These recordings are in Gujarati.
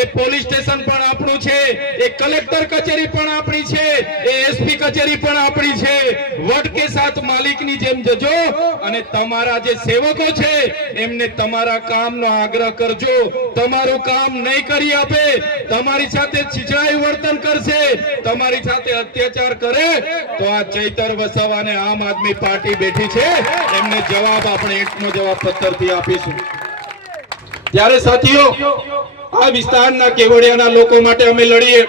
એ પોલીસ સ્ટેશન પણ આપણું છે, એ કલેક્ટર કચેરી પણ આપણી છે, એ એસપી કચેરી પણ આપણી છે. વટ કે સાથ માલિકની જેમ જજો અને તમારા જે સેવકો છે, એમને તમારા કામનો આગ્રહ કરજો. તમારું કામ નહીં કરી આપે, તમારી સાથે છીછરાઈ વર્તન કરશે, તમારી સાથે અત્યાચાર કરે, તો આ ચૈતર વસાવાને આમ આદમી પાર્ટી બેઠી છે. એમને જવાબ આપણે એકનો જવાબ પત્તરથી આપીશું. ત્યારે સાથીઓ આ વિસ્તારના કેવડિયાના લોકો માટે અમે લડીએ.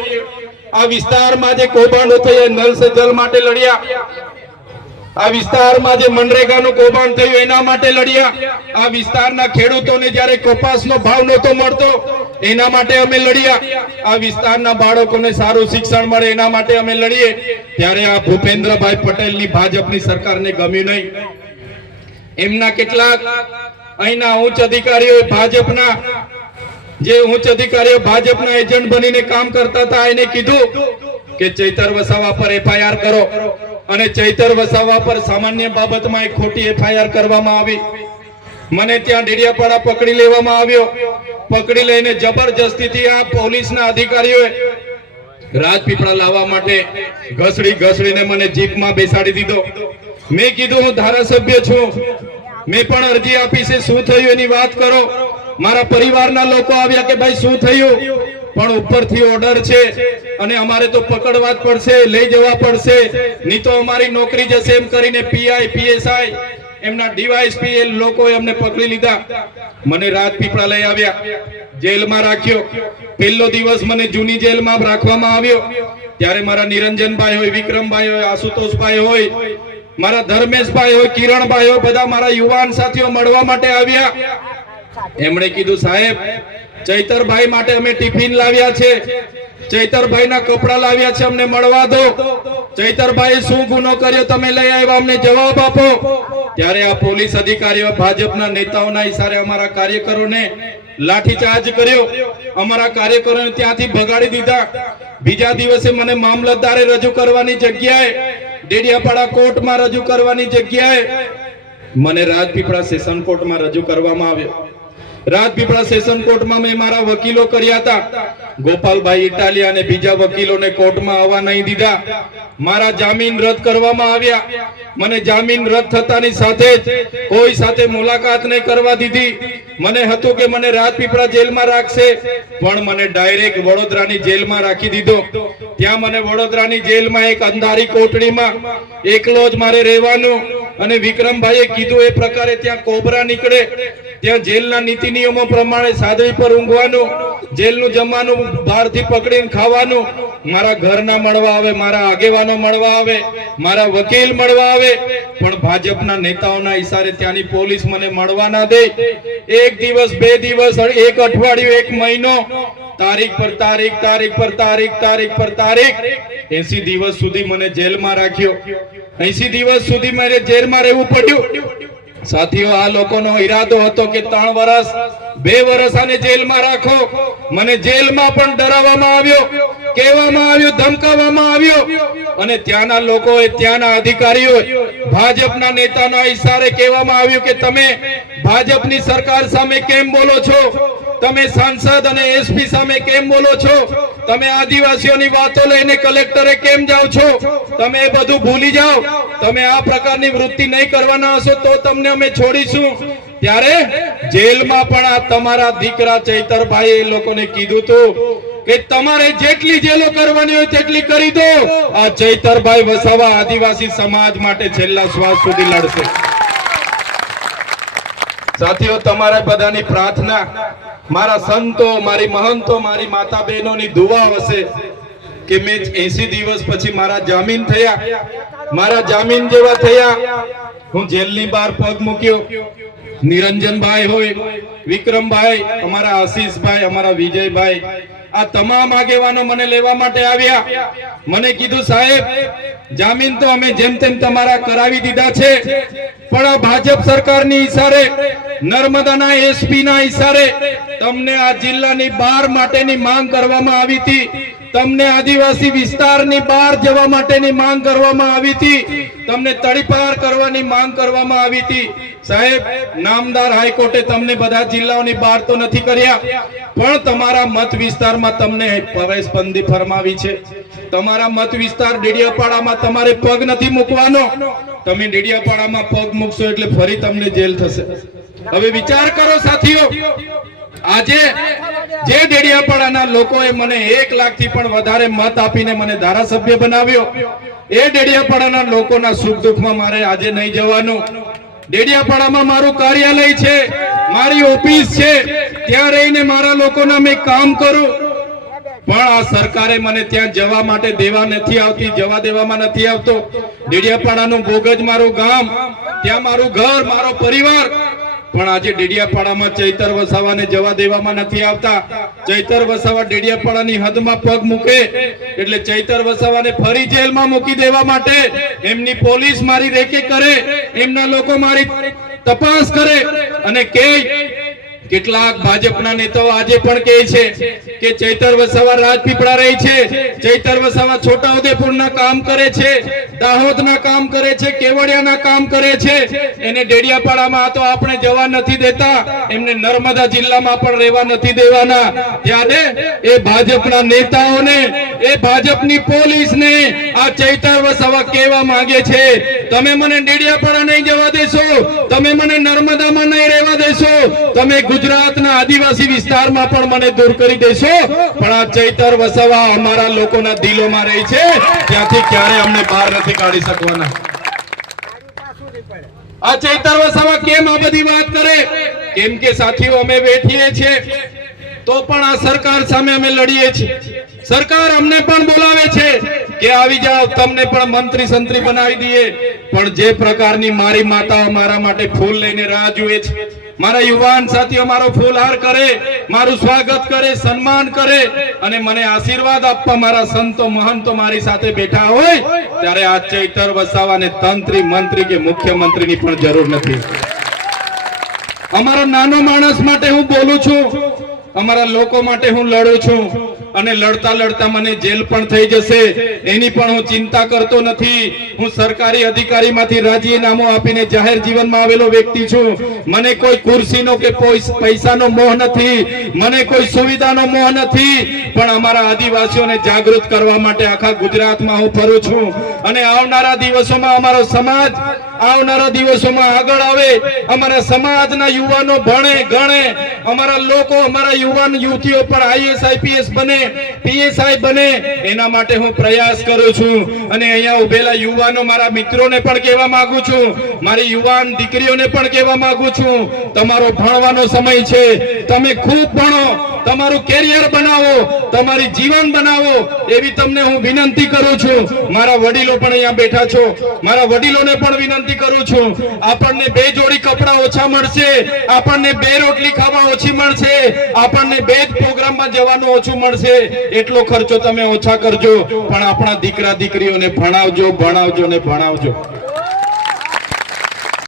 આ વિસ્તારમાં જે કૌભાંડો થઈ નલ સે જલ માટે લડ્યા. આ વિસ્તારમાં જે મનરેગાનું કૌભાંડ થયું, એના માટે લડ્યા. આ વિસ્તારના ખેડૂતોને જ્યારે કપાસનો ભાવ નહોતો મળતો, એના માટે અમે લડ્યા. આ વિસ્તારના બાળકોને સારું શિક્ષણ મળે, એના માટે અમે લડીએ. ત્યારે આ ભૂપેન્દ્રભાઈ પટેલની ભાજપની સરકારને ગમ્યું નહીં. એમના કેટલાક અહીંના ઉચ્ચ અધિકારીઓ ભાજપના જે ઉચ્ચ અધિકારીઓ ભાજપના એજન્ટ બનીને કામ કરતા હતા, એને કીધું કે ચૈતર વસાવા પર એફઆઈઆર કરો. અને ચૈતર વસાવા પર સામાન્ય બાબતમાં એક ખોટી એફઆઈઆર કરવામાં આવી. મને ત્યાં ડેડિયાપાડા પકડી લેવામાં આવ્યો. પકડી લઈને જબરજસ્તીથી આ પોલીસના અધિકારીઓએ રાજપીપળા લાવવા માટે ઘસડી ઘસડીને મને જીપમાં બેસાડી દીધો. મેં કીધું, હું ધારાસભ્ય છું. મેં પણ અરજી આપી છે. શું થયું એની વાત કરો. મારા પરિવારના લોકો આવ્યા કે ભાઈ શું થયું? પણ ઉપરથી ઓર્ડર છે અને અમારે તો પકડવા જ પડશે લઈ જવા પડશે. નહીં તો અમારી નોકરી જશે એમ કરીને પીઆઈ પીએસઆઈ એમના ડીવાયસપી એ લોકોએ અમને પકડી લીધા. મને રાજપીપળા લઈ આવ્યા. જેલમાં રાખ્યો. પહેલો દિવસ મને જૂની જેલમાં રાખવામાં આવ્યો. ત્યારે મારા નિરંજનભાઈ હોય વિક્રમભાઈ હોય આશુતોષભાઈ હોય મારા ધર્મેશભાઈ હોય કિરણભાઈ હોય બધા મારા યુવાન સાથીઓ મળવા માટે આવ્યા. એમણે કીધું, સાહેબ, ચૈતરભાઈ માટે અમે ટિફિન લાવ્યા છે. ચૈતરભાઈના કપડા લાવ્યા છે, અમને મળવા દો. ચૈતરભાઈ શું ગુનો કર્યો તમે લઈ આવ્યા, અમને જવાબ આપો. ત્યારે આ પોલીસ અધિકારીઓ ભાજપના નેતાઓના ઈશારે અમારા કાર્યકરોને લાઠીચાર્જ કર્યો. અમારા કાર્યકરોને ત્યાંથી ભગાડી દીધા. બીજા દિવસે મને મામલતદારે રજૂ કરવાની જગ્યાએ, ડેડિયાપાડા કોર્ટમાં રજૂ કરવાની જગ્યાએ મને રાજપીપળા સેશન કોર્ટમાં રજૂ કરવામાં આવ્યો. રાજપીપળા સેશન કોર્ટમાં મેં મારા વકીલો કર્યા હતા. ગોપાલભાઈ ઇટાલિયા અને બીજા વકીલોને કોર્ટમાં આવવા નહીં દીધા. મારા જામીન રદ કરવામાં આવ્યા. મને જામીન રદ થતાની સાથે જ કોઈ સાથે મુલાકાત નહીં કરવા દીધી. મને હતું કે મને રાજપીપળા જેલમાં રાખશે, પણ મને ડાયરેક્ટ વડોદરાની જેલમાં રાખી દીધો. ત્યાં મને વડોદરાની જેલમાં એક અંધારી કોટડીમાં એકલો જ મારે રહેવાનું. અને વિક્રમભાઈએ કીધું એ પ્રકારે ત્યાં કોબરા નીકળે. ત્યાં જેલના નીતિ નિયમો પ્રમાણે સાદડી પર ઊંઘવાનું, જેલનું જમવાનું બહારથી પકડીને ખાવાનું. મારા ઘરના મળવા આવે, મારા આગેવાનો મળવા આવે, મારા વકીલ મળવા આવે. પણ ભાજપના નેતાઓના ઈશારે ત્યાંની પોલીસ મને મળવા ના દે. એક દિવસ, બે દિવસ, એક અઠવાડિયું, એક મહિનો. તારીખ પર તારીખ તારીખ પર તારીખ તારીખ પર તારીખ. એસી દિવસ સુધી મને જેલમાં રાખ્યો. એસી દિવસ સુધી મારે જેલમાં રહેવું પડ્યું. સાથીઓ, આ લોકોનો ઈરાદો હતો કે ત્રણ વર્ષ બે વર્ષ આને જેલમાં રાખો. મને જેલમાં પણ ડરાવવામાં આવ્યો, કહેવામાં આવ્યું, ધમકાવવામાં આવ્યો. અને ત્યાંના લોકોએ, ત્યાંના અધિકારીઓ ભાજપના નેતાના ઈશારે કહેવામાં આવ્યું કે તમે ભાજપની સરકાર સામે કેમ બોલો છો? તમે સાંસદ અને એસપી સામે કેમ બોલો છો? તમે આદિવાસીઓની વાતો લઈને કલેક્ટરે કેમ જાઓ છો? તમે એ બધું ભૂલી જાઓ. તમે આ પ્રકારની વૃત્તિ નહીં કરવાના હશો તો તમને અમે છોડીશું. ત્યારે જેલમાં પણ આ તમારા દીકરા ચૈતરભાઈ એ લોકોને કીધું હતું કે તમારે જેટલી જેલો કરવાની હોય તેટલી કરી દો. આ ચૈતરભાઈ વસાવા આદિવાસી સમાજ માટે છેલ્લા શ્વાસ સુધી લડશે. સાથીઓ, તમારા બધાની પ્રાર્થના, મારા સંતો, મારી મહંતો, મારી માતા બહેનોની દુઆ હશે કે મેં એસી દિવસ પછી મારા જામીન થયા. મારા જામીન જેવા થયા. હું જેલની બહાર પગ મૂક્યો. નિરંજનભાઈ હોય, વિક્રમભાઈ, અમારા આશીષભાઈ, અમારા વિજયભાઈ આ તમામ આગેવાનો મને લેવા માટે આવ્યા. મને કીધું, સાહેબ, જામીન તો અમે જેમ તેમ તમારા કરાવી દીધા છે. પણ આ ભાજપ સરકારની ઈશારે, નર્મદાના એસપી ના ઈશારે તમને આ જિલ્લાની બહાર માટેની માંગ કરવામાં આવી હતી. તમને આદિવાસી વિસ્તારની બહાર જવા માટેની માંગ કરવામાં આવી હતી. તમને તડીપાર કરવાની માંગ કરવામાં આવી હતી. સાહેબ, નામદાર હાઈકોર્ટે તમને બધા જિલ્લાઓની બહાર તો નથી કર્યા, પણ તમારા મત વિસ્તારમાં તમને પ્રવેશબંધી ફરમાવી છે. તમારા મત વિસ્તાર ડેડિયાપાડામાં તમારે પગ નથી મૂકવાનો. તમે ડેડિયાપાડામાં પગ મૂકશો એટલે ફરી તમને જેલ થશે. હવે વિચાર કરો સાથીઓ, આજે જે ડેડિયાપાડાના લોકોએ મને એક લાખથી પણ વધારે મત આપીને મને ધારાસભ્ય બનાવ્યો, એ ડેડિયાપાડાના લોકોના સુખ દુઃખમાં મારે આજે નહીં જવાનું. ડેડિયાપાડામાં મારું કાર્યાલય છે, મારી ઓફિસ છે, ત્યાં રહીને મારા લોકોના મેં કામ કરું. પણ આ સરકારે મને ત્યાં જવા માટે દેવા નથી આવતી, જવા દેવામાં નથી આવતો. ડેડિયાપાડાનું ભોગજ મારું ગામ, ત્યાં મારું ઘર, મારો પરિવાર પણ આજે ડેડિયાપાડામાં ચૈતર વસાવાને જવા દેવામાં નથી આવતા. ચૈતર વસાવા ડેડિયાપાડાની હદમાં પગ મૂકે એટલે ચૈતર વસાવાને ફરી જેલમાં મૂકી દેવા માટે એમની પોલીસ મારી રેકે કરે, એમના લોકો મારી તપાસ કરે અને કે કેટલાક ભાજપના નેતાઓ આજે પણ કહે છે કે ચૈતર વસાવા રાજપીપળા રહી છે. ચૈતર વસાવા છોટાઉદેપુરના કામ કરે છે. દાહોદના કામ કરે છે. કેવડિયાના કામ કરે છે. એને ડેડિયાપાડામાં તો આપણે જવા નથી દેતા. એમને નર્મદા જિલ્લામાં પણ રહેવા નથી દેવાના. ત્યારે એ ભાજપના નેતાઓને, એ ભાજપની પોલીસને આ ચૈતર વસાવા કહેવા માંગે છે. તમે મને ડેડિયાપાડા નહીં જવા દેશો. તમે મને નર્મદામાં નહીં રહેવા દેશો. તમે ગુજરાતના આદિવાસી વિસ્તારમાં પણ મને દૂર કરી દેશો. પણ આ ચૈતર વસાવા અમારા લોકોના દિલોમાં રહે છે. ત્યાંથી ક્યારે અમને બહાર નથી કાઢી શકવાના? આ ચૈતર વસાવા કેમ આ બધી વાત કરે? કેમ કે સાથીઓ, અમે બેઠીએ છીએ. તો પણ આ સરકાર સામે અમે લડીએ છીએ. સરકાર અમને પણ બોલાવે છે કે આવી જાઓ, તમને પણ મંત્રી સંત્રી બનાવી દઈએ. પણ જે પ્રકારની મારી માતાઓ મારા માટે ફૂલ લઈને રાહ જુએ છે. મારા યુવાન સાથીઓ મારો ફૂલહાર કરે, મારું સ્વાગત કરે, સન્માન કરે અને મને આશીર્વાદ આપવા મારા સંતો, મહંતો મારી સાથે બેઠા હોય, ત્યારે આ ચૈતર વસાવાને તંત્રી મંત્રી કે મુખ્યમંત્રીની પણ જરૂર નથી. અમારા નાનો માણસ માટે હું બોલું છું અમારા લોકો માટે હું લડું છું. અને લડતા લડતા મને જેલ પણ થઈ જશે. એની પણ હું ચિંતા કરતો નથી. હું સરકારી અધિકારીમાંથી રાજીનામું આપીને જાહેર જીવનમાં આવેલો વ્યક્તિ છું. મને કોઈ કુર્સીનો કે પૈસાનો મોહ નથી. મને કોઈ સુવિધાનો મોહ નથી. પણ અમારા આદિવાસીઓને જાગૃત કરવા માટે આખા ગુજરાતમાં હું ફરું છું. અને આવનારા દિવસોમાં અમારો સમાજ, આવનારા દિવસોમાં આગળ આવે. અમારા સમાજના યુવાનો ભણે, ગણે. અમારા લોકો, અમારા યુવાન યુવતીઓ પણ આઈએસ આઈપીએસ બને. પીએસઆઈ બને. એના માટે હું પ્રયાસ કરું છું. અને અહીંયા ઉભેલા યુવાનો મારા મિત્રોને પણ કહેવા માંગુ છું. મારી યુવાન દીકરીઓને પણ કહેવા માંગુ છું. તમારો ભણવાનો સમય છે. તમે ખૂબ ભણો. તમારું કેરિયર બનાવો. તમારી જીવન બનાવો. એવી તમને હું વિનંતી કરું છું. મારા વડીલો પણ અહીંયા બેઠા છો. મારા વડીલોને પણ વિનંતી કરું છું. આપણને બે જોડી કપડાં ઓછા મળશે. આપણને બે રોટલી ખાવા ઓછી મળશે. આપણને બે જ પ્રોગ્રામમાં જવાનું ઓછું મળશે. એટલો ખર્ચો તમે ઓછા કરજો પણ આપણા દીકરા દીકરીઓને ભણાવજો ભણાવજો ને ભણાવજો.